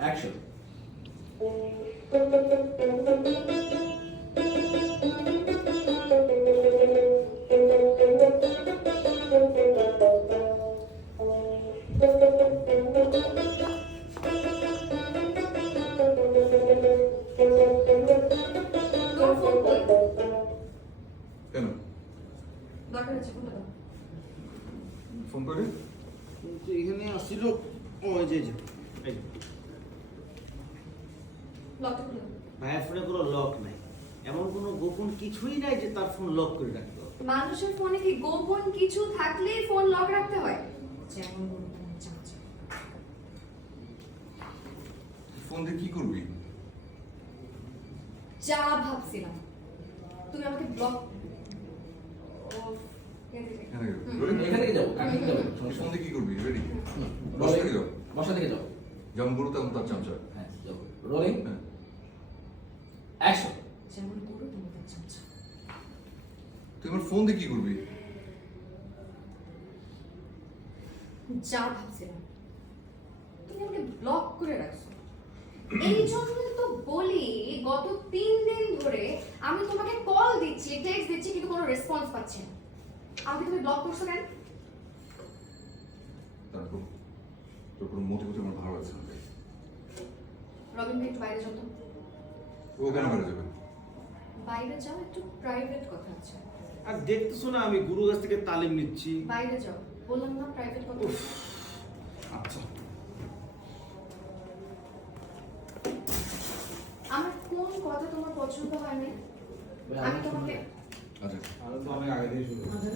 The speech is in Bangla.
অ্যাকশন। তোর ফোন কই? কেন দরকার আছে ফোনটা দাও। ফোন করে কিন্তু এখানে আসছিল ওই যে এই লকটা খুলে দাও। ভাইয়ের ফোনে কোনো লক নাই, এমন কোনো গোপন কিছুই নাই যে তার ফোন লক করে রাখতে হবে। মানুষের ফোনে কি গোপন কিছু থাকলেই ফোন লক রাখতে হয়? যেমন বলুন তেমন চাচা। ফোন দিয়ে কি করবি? যা ভাবছিলাম তুমি আমাকে ব্লক এখান থেকে যাবো, কাকে যাবো? ফোন দিয়ে কি করবি? রেডি? বসা বসা থেকে যাও। বসা থেকে যাও। যেমন বলো তেমন তার চামচা। হ্যাঁ, যাবো। রোলিং, হ্যাঁ। অ্যাকশন। যেমন করো তেমন তার চাচা। তুই আমার ফোন দিয়ে কি করবি? যা ভাবছিলাম তুমি আমাকে ব্লক করে রাখছো। এই জন্য তো বলি গত 3 দিন ধরে আমি তোমাকে কল দিচ্ছি, টেক্সট দিচ্ছি, কিন্তু কোনো রেসপন্স পাচ্ছি না। আমাকে তুমি ব্লক করছো কেন? তারপর তোর কোনো মোটিভ আমার ভালো লাগছে না। রবিন ভাই একটু বাইরে যাও তো। ও কেন বেড়ে যাবে? বাইরে যাও, একটু প্রাইভেট কথা আছে। আর দেখতেছো না আমি গুরু কাছ থেকে তালিম নিচ্ছি। বাইরে যাও, বললাম না প্রাইভেট কথা। আচ্ছা আমার কোন কথা তোমার পছন্দ হয় না? আমি তোমাকে আচ্ছা আমি তো অনেক আগে থেকে শুরু